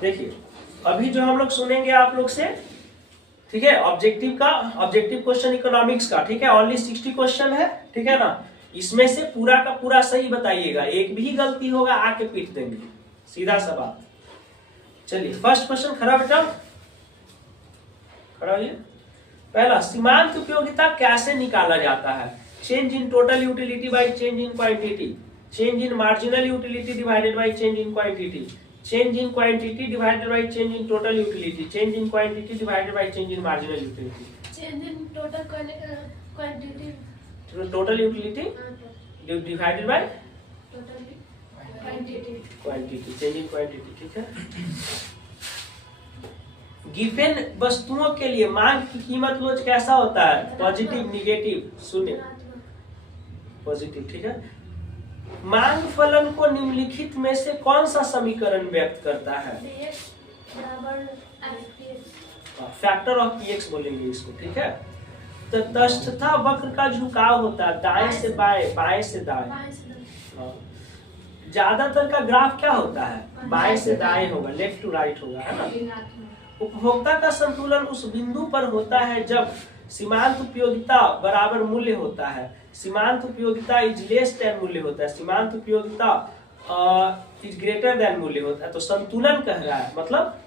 देखिए अभी जो हम लोग सुनेंगे आप लोग से, ठीक है, ऑब्जेक्टिव क्वेश्चन इकोनॉमिक्स का, ठीक है, ओनली 60 क्वेश्चन है, ठीक है ना। इसमें से पूरा का पूरा सही बताइएगा, एक भी गलती होगा आके पीट देंगे, सीधा सा बात। चलिए फर्स्ट क्वेश्चन, खड़ा बेटा, खड़ा होइए। पहला, सीमांत उपयोगिता कैसे निकाला जाता है? Change in total utility by change in quantity, change in marginal utility divided by change in quantity, change in quantity divided by change in total utility, change in quantity divided by change in marginal utility. Change in total quantity, total utility divided by total quantity, quantity, change in quantity, ठीक है। Given वस्तुओं के लिए मांग की कीमत रोज कैसा होता है? पॉजिटिव, निगेटिव, शून्य, पॉजिटिव, ठीक है। मांग फलन को निम्नलिखित में से कौन सा समीकरण व्यक्त करता है? फैक्टर ऑफ पीएक्स बोलेंगे इसको, ठीक है। तटस्थता वक्र का झुकाव होता है दाएं से बाएं, बाएं से दाएं। ज्यादातर का ग्राफ क्या होता है? बाएं से दाएं होगा, लेफ्ट टू राइट होगा, है ना। उपभोक्ता का संतुलन उस बिंदु पर होता है जब सीमांत उपयोगिता बराबर मूल्य होता है, सीमांत उपयोगिता इज लेस देन मूल्य होता है, सीमांत उपयोगिता इज ग्रेटर देन मूल्य होता है। तो संतुलन कह रहा है मतलब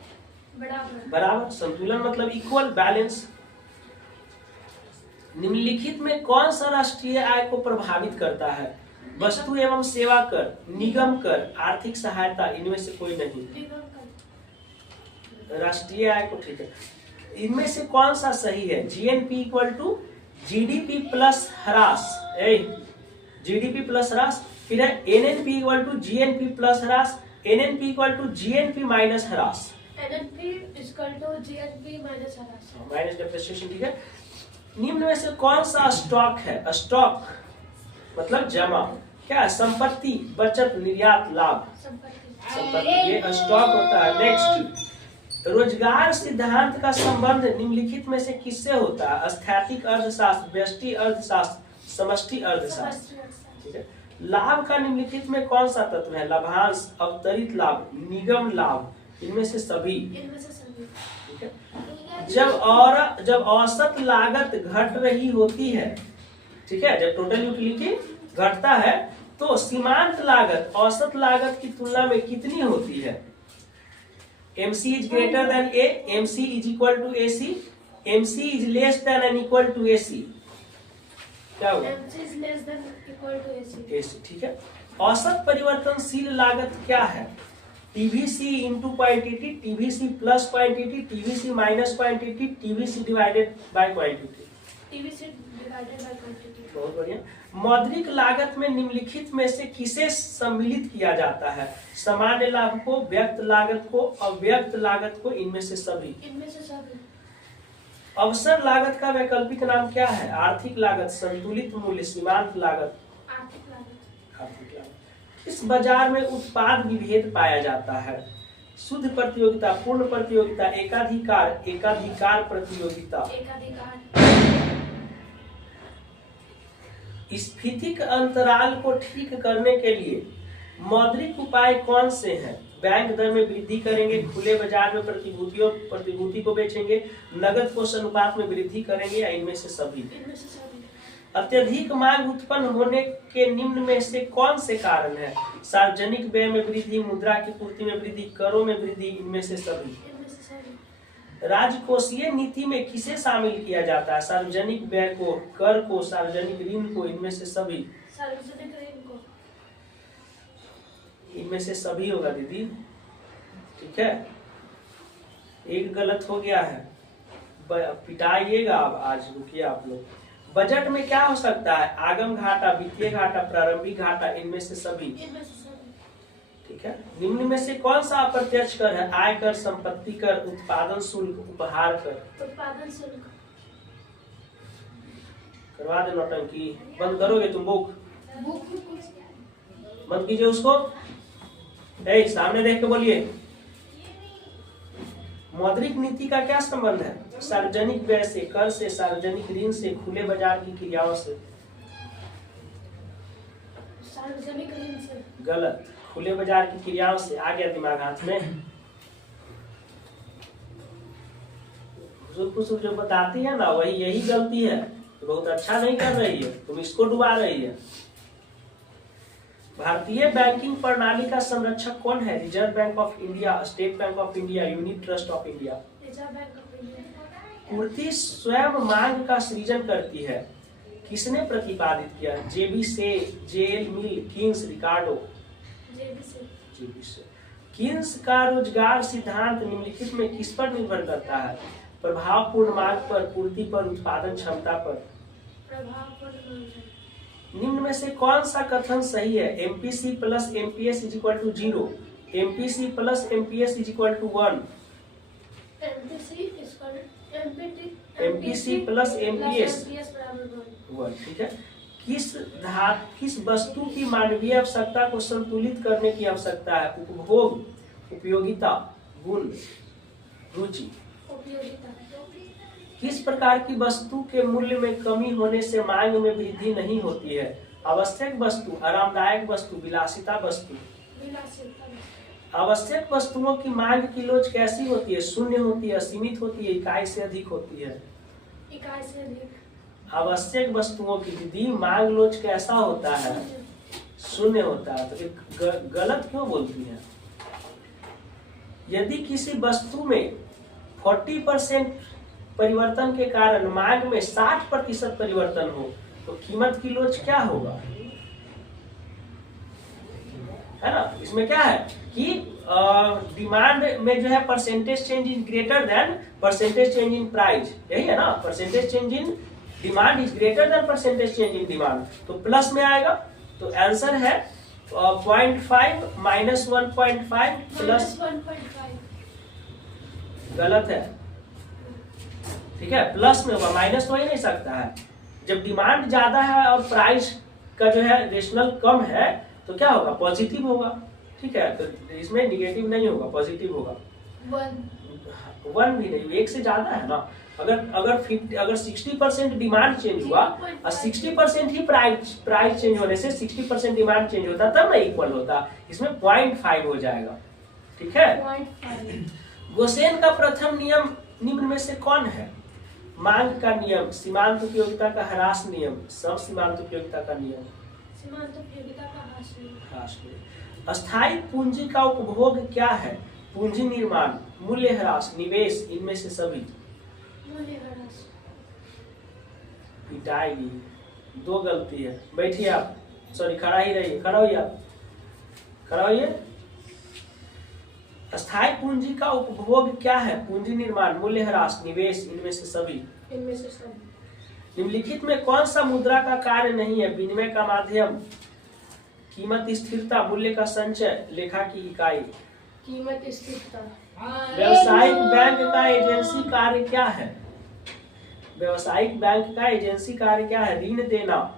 बराबर, संतुलन मतलब इक्वल, बैलेंस। निम्नलिखित में कौन सा राष्ट्रीय आय को प्रभावित करता है? वस्तु एवं सेवा कर, निगम कर, आर्थिक सहायता, इनमें से कोई नहीं। राष्ट्रीय आय को, ठीक है। इनमें से कौन सा सही है? GNP equal to GDP plus ह्रास, जीडीपी प्लस ह्रास। फिर है NNP equal to GNP plus ह्रास, NNP equal to GNP minus ह्रास, NNP equal to GNP minus ह्रास, माइनस डेप्रिसिएशन, ठीक है। निम्न में से कौन सा स्टॉक है? स्टॉक मतलब जमा, क्या? संपत्ति, बचत, निर्यात, लाभ, संपत्ति, ये स्टॉक होता है। नेक्स्ट, रोजगार सिद्धांत का संबंध निम्नलिखित में से किससे होता है? स्थैतिक अर्थशास्त्र, व्यष्टि अर्थशास्त्र, समष्टि अर्थशास्त्र, ठीक है। लाभ का निम्नलिखित में कौन सा तत्व है? लाभांश, अवतरित लाभ, निगम लाभ, इनमें से सभी, ठीक है। जब औसत लागत घट रही होती है, ठीक है, जब टोटल यूटिलिटी घटता है तो सीमांत लागत औसत लागत की तुलना में कितनी होती है? MC is greater than A, MC is equal to AC, MC is less than and equal to AC, क्या होगा? MC is less than equal to AC, AC, ठीक है। औसत परिवर्तनशील लागत क्या है? TVC into quantity, TVC plus quantity, TVC minus quantity, TVC divided by quantity, TVC divided by quantity. बहुत बढ़िया। मौद्रिक लागत में निम्नलिखित में से किसे सम्मिलित किया जाता है? सामान्य लाभ को, व्यक्त लागत को, अव्यक्त लागत को, इनमें से सभी, इनमें से सभी। अवसर लागत का वैकल्पिक नाम क्या है? आर्थिक लागत, संतुलित मूल्य, सीमांत लागत, आर्थिक लागत, आर्थिक लागत। इस बाजार में उत्पाद विभेद पाया जाता है? शुद्ध प्रतियोगिता, पूर्ण प्रतियोगिता, एकाधिकार, एकाधिकार प्रतियोगिता, एकाधिकार। स्फीतिक अंतराल को ठीक करने के लिए मौद्रिक उपाय कौन से हैं? बैंक दर में वृद्धि करेंगे, खुले बाजार में प्रतिभूति को बेचेंगे, नगद कोष अनुपात में वृद्धि करेंगे, या इनमें से सभी? इनमें से सभी। अत्यधिक मांग उत्पन्न होने के निम्न में से कौन से कारण है? सार्वजनिक व्यय में वृद्धि, मुद्रा की पूर्ति में वृद्धि, करों में वृद्धि, इनमें से सभी? इनमें से सभी। राजकोषीय नीति में किसे शामिल किया जाता है? सार्वजनिक व्यय को, कर को, सार्वजनिक ऋण को, इनमें से सभी? सार्वजनिक ऋण को, इनमें से सभी होगा दीदी, ठीक है। एक गलत हो गया है, पिटाइएगा अब, आज रुकिए आप लोग। बजट में क्या हो सकता है? आगम घाटा, वित्तीय घाटा, प्रारंभिक घाटा, इनमें से सभी, इनमें से सभी, ठीक है। निम्न में से कौन सा अप्रत्यक्ष कर है? आय कर, संपत्ति कर, उत्पादन शुल्क, उपहार कर, उत्पादन शुल्क। करवा दे नौटंकी, बंद करोगे तुम बुक? बुक बंद कीजिए उसको, सामने देख के बोलिए। मौद्रिक नीति का क्या संबंध है? सार्वजनिक व्यय से, कर से, सार्वजनिक ऋण से, खुले बाजार की क्रियाओं से। सार्वजनिक ऋण से। गलत, खुले बाजार की क्रियाओं से। आ गया दिमाग हाथ में? कुछ जो बताती है ना वही यही गलती है, तो बहुत अच्छा नहीं कर रही है, तुम इसको डुबा रही है। भारतीय बैंकिंग प्रणाली का संरक्षक कौन है? Reserve bank of India, state bank of India, unit trust of India. Reserve bank of India. पूर्ति स्वयं मांग का सृजन करती है, किसने प्रतिपादित किया? जेबी से, जेल मिल, कीन्स, रिकार्डो। जेबी से। कीन्स का रोजगार सिद्धांत निम्नलिखित में किस पर निर्भर करता है? प्रभावपूर्ण मांग पर, पूर्ति पर, उत्पादन क्षमता पर। प्रभावपूर्ण मांग। निम्न में से कौन सा कथन सही है? MPC plus MPS is equal to 0, MPC plus MPS is equal to 1, MPC plus MPS 1। ठीक है। किस वस्तु की मानवीय आवश्यकता को संतुलित करने की आवश्यकता है? उपभोग, उपयोगिता, गुण, रुचि। किस प्रकार की वस्तु के मूल्य में कमी होने से मांग में वृद्धि नहीं होती है? आवश्यक वस्तु, आरामदायक वस्तु, विलासिता वस्तु। आवश्यक वस्तुओं की मांग की लोच कैसी होती है? शून्य होती है, असीमित होती है, इकाई से अधिक होती है? इकाई से अधिक। आवश्यक वस्तुओं की दीदी मांग लोच कैसा होता है? शून्य होता है। तो फिर गलत क्यों बोलती है? यदि किसी वस्तु में 40% परिवर्तन के कारण मांग में 60% परिवर्तन हो तो कीमत की लोच क्या होगा? है ना? इसमें क्या है कि डिमांड में जो है percentage change is greater then percentage change in price, यही है ना? Percentage change in demand is greater then percentage change in demand, तो प्लस में आएगा। तो आंसर है 0.5 माइनस 1.5 प्लस 1.5। गलत है। ठीक है, प्लस में होगा, माइनस तो हो ही नहीं सकता है। जब डिमांड ज्यादा है और प्राइस का जो है रेशनल कम है तो क्या होगा? पॉजिटिव होगा। ठीक है, तो इसमें निगेटिव नहीं होगा, पॉजिटिव होगा। 1 भी नहीं, 1 से ज्यादा है ना। अगर 60% डिमांड चेंज हुआ और 60% ही प्राइस चेंज होने से 60% डिमांड चेंज होता तब ना इक्वल होता। इसमें 0.5 हो जाएगा। ठीक है। 0.5। गोसेन का प्रथम नियम निम्न में से कौन है? मांग का नियम, सीमांत उपयोगिता का ह्रास नियम, सम सीमांत उपयोगिता का नियम। सीमांत उपयोगिता का ह्रास नियम। अस्थायी पूंजी का उपभोग क्या है? पूंजी निर्माण, मूल्य ह्रास, निवेश, इनमें से सभी। मूल्य ह्रास। पिटाई, 2 गलती है। बैठिए आप, सॉरी खड़ा ही रहिए, खड़ा होइए आप, खड़ा होइए। अस्थायी पूंजी का उपभोग क्या है? पूंजी निर्माण, मूल्य ह्रास, निवेश, इनमें से सभी। इनमें से सभी। निम्नलिखित में कौन सा मुद्रा का कार्य नहीं है? विनिमय का माध्यम, कीमत स्थिरता, मूल्य का संचय, लेखा की इकाई। कीमत स्थिरता। व्यवसायिक बैंक का एजेंसी कार्य क्या है? व्यवसायिक बैंक का एजेंसी कार्य क्या है? ऋण देना,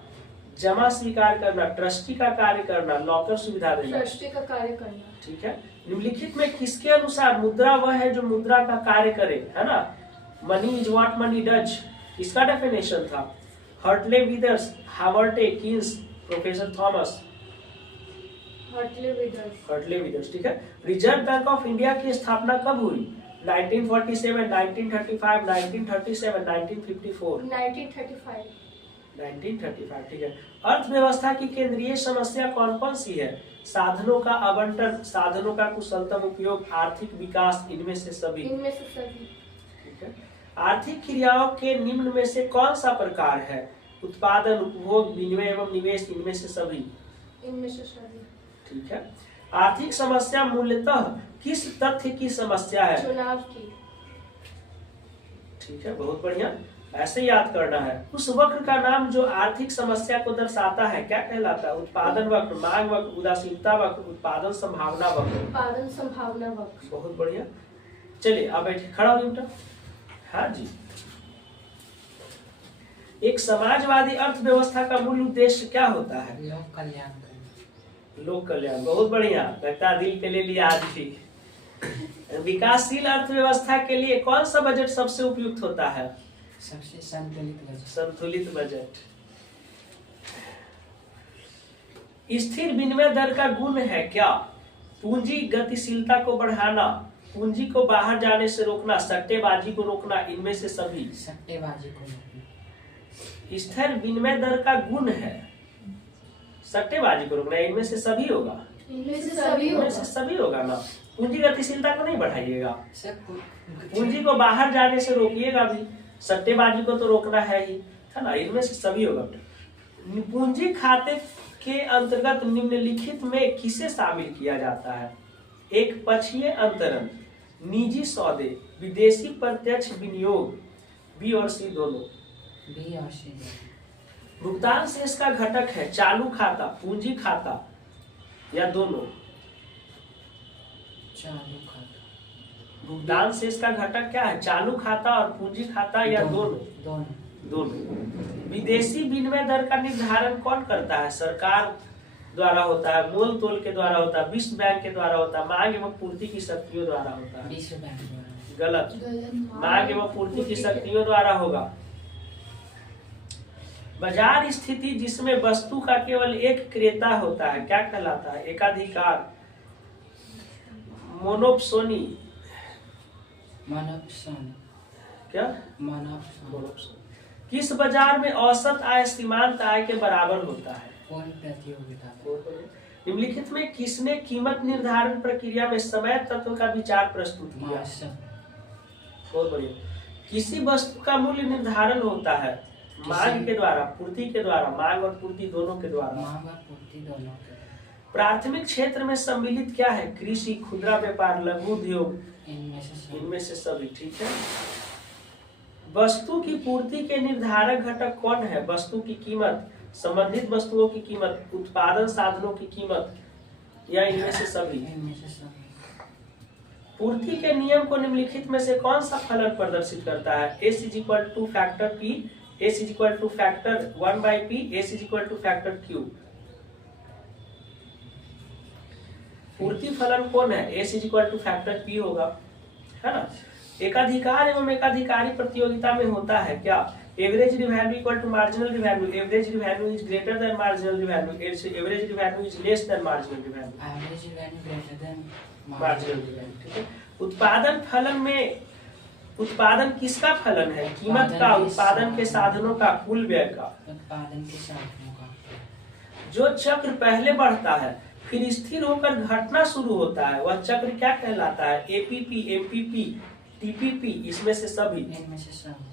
जमा स्वीकार करना, ट्रस्टी का कार्य करना, लॉकर सुविधा देना। ट्रस्टी का कार्य करना। ठीक है। निम्नलिखित में किसके अनुसार मुद्रा वह है जो मुद्रा का कार्य करे? है ना? Money is what money does, इसका डेफिनेशन था। हर्टले विदर्स, हावर्टे, Keynes, professor Thomas. Hartley Withers. ठीक है। रिजर्व बैंक ऑफ इंडिया की स्थापना कब हुई? 1947, 1935, 1937, 1954। 1935। ठीक है। अर्थव्यवस्था की केंद्रीय समस्या कौन कौन सी है? साधनों का आवंटन, साधनों का कुशलतम उपयोग, आर्थिक विकास, इनमें से सभी। ठीक है। आर्थिक क्रियाओं के निम्न में से कौन सा प्रकार है? उत्पादन, उपभोग, विनिमय एवं निवेश, इनमें से सभी। ठीक है। आर्थिक समस्या मूलतः किस तथ्य की समस्या है? चुनाव की। ठीक है, बहुत बढ़िया, ऐसे याद करना है। उस वक्र का नाम जो आर्थिक समस्या को दर्शाता है क्या कहलाता है? उत्पादन वक्र, मांग वक्र, उदासीनता वक्र, उत्पादन संभावना वक्र। उत्पादन संभावना वक्र। बहुत बढ़िया। चलिए अब बैठिए, खड़ा हो बेटा। हाँ जी। एक समाजवादी अर्थव्यवस्था का मूल उद्देश्य क्या होता है? लोक कल्याण। लोक कल्याण, बहुत बढ़िया, लगता दिल पे ले लिया आज भी। विकासशील अर्थव्यवस्था के लिए कौन सा बजट सबसे उपयुक्त होता है? सबसे संतुलित बजट। संतुलित बजट। स्थिर विनिमय दर का गुण है क्या? पूंजी गतिशीलता को बढ़ाना, पूंजी को बाहर जाने से रोकना, सट्टेबाजी को रोकना, इनमें से सभी। सट्टेबाजी को रोकना। स्थिर विनिमय दर का गुण है सट्टेबाजी को रोकना, इनमें से सभी होगा। इनमें से सभी इनमें से होगा। सभी होगा ना। पूंजी गतिशीलता को नहीं बढ़ाइएगा, सर पूंजी को बाहर जाने से रोकिएगा भी, सट्टेबाजी को तो रोकना है ही, है ना। इनमें से सभी होगा। पूंजी खाते के अंतर्गत निम्नलिखित में किसे शामिल किया जाता है? एक पक्षीय अंतरण, निजी सौदे, विदेशी प्रत्यक्ष विनियोग, बी और सी दोनों। बी और सी। भुगतान शेष का घटक है चालू खाता, पूंजी खाता या दोनों। चालू खाता। भुगतान शेष का घटक क्या है? चालू खाता और पूंजी खाता या दोनों? दोनों। दोनों। विदेशी विनिमय दर का निर्धारण कौन करता है? सरकार द्वारा होता है, मोल तोल के द्वारा होता है, विश्व बैंक के द्वारा होता है, मांग एवं पूर्ति की शक्तियों द्वारा होता है। विश्व बैंक द्वारा। गलत, मांग एवं पूर्ति की शक्तियों द्वारा होगा। बाजार स्थिति जिसमें वस्तु का केवल एक क्रेता होता है क्या कहलाता है? एकाधिकार, मोनोप्सोनी। मोनोप्सोनी। क्या? मोनोप्सोनी। किस बाजार में औसत आय सीमांत आय के बराबर होता है? कौन प्रतियोगिता? निम्नलिखित में किसने कीमत निर्धारण प्रक्रिया में समय तत्व का विचार प्रस्तुत किया? बहुत बढ़िया। किसी वस्तु का मूल्य निर्धारण होता है मांग के द्वारा, पूर्ति के द्वारा, मांग और पूर्ति दोनों के द्वारा। मांग और पूर्ति दोनों के। प्राथमिक क्षेत्र में सम्मिलित क्या है? कृषि, खुदरा व्यापार, लघु उद्योग, इनमें से सभी। ठीक है। वस्तु की पूर्ति के निर्धारक घटक कौन है? वस्तु की कीमत, संबंधित वस्तुओं की कीमत, उत्पादन साधनों की कीमत या इनमें से सभी? इनमें से सभी। पूर्ति के नियम को निम्नलिखित में से कौन सा फलन प्रदर्शित करता है? S is equal two factor P, S is equal two factor 1/P, S is equal two factor Q। पूर्ति फलन कौन है? S is equal two factor P होगा, है ना। एकाधिकार एवं एकाधिकारी प्रतियोगिता में होता है क्या? Average revenue equal to marginal revenue, average revenue is greater than marginal revenue, average revenue is less than marginal revenue. Average revenue greater than marginal revenue. ठीक है। उत्पादन फलन में उत्पादन किसका फलन है? कीमत का, उत्पादन के साधनों का, कुल व्यय का। उत्पादन के साधनों का। जो चक्र पहले बढ़ता है फिर स्थिर होकर घटना शुरू होता है वह चक्र क्या कहलाता है? एपीपी, एमपीपी, टीपीपी, इसमें से सभी। इनमें से सभी।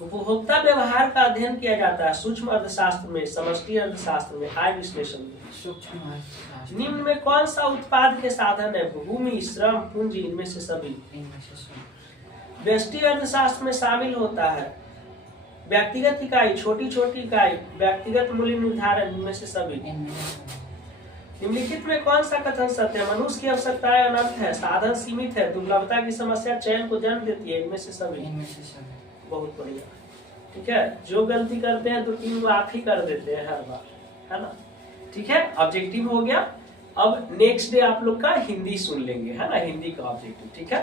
उपभोक्ता व्यवहार का अध्ययन किया जाता है सूक्ष्म अर्थशास्त्र में, समष्टि अर्थशास्त्र में, आय विश्लेषण में। सूक्ष्म अर्थशास्त्र। निम्न में कौन सा उत्पाद के साधन है? भूमि, श्रम, पूंजी, इनमें से सभी। इनमें से सभी। व्यष्टि अर्थशास्त्र में शामिल होता है व्यक्तिगत इकाई, छोटी छोटी इकाई, व्यक्तिगत मूल्य निर्धारण, इनमें से सभी। इनमें से सभी। निम्नलिखित में कौन सा कथन सत्य है? मनुष्य की आवश्यकताएं अनंत है, साधन सीमित है, दुर्लभता की समस्या चयन को जन्म देती है, इनमें से सभी। इनमें से सभी। बहुत बढ़िया। ठीक है। जो गलती करते हैं 2-3 वो आप ही कर देते हैं हर बार, है ना। ठीक है। ऑब्जेक्टिव हो गया। अब नेक्स्ट डे आप लोग का हिंदी सुन लेंगे, है ना, हिंदी का ऑब्जेक्टिव। ठीक है।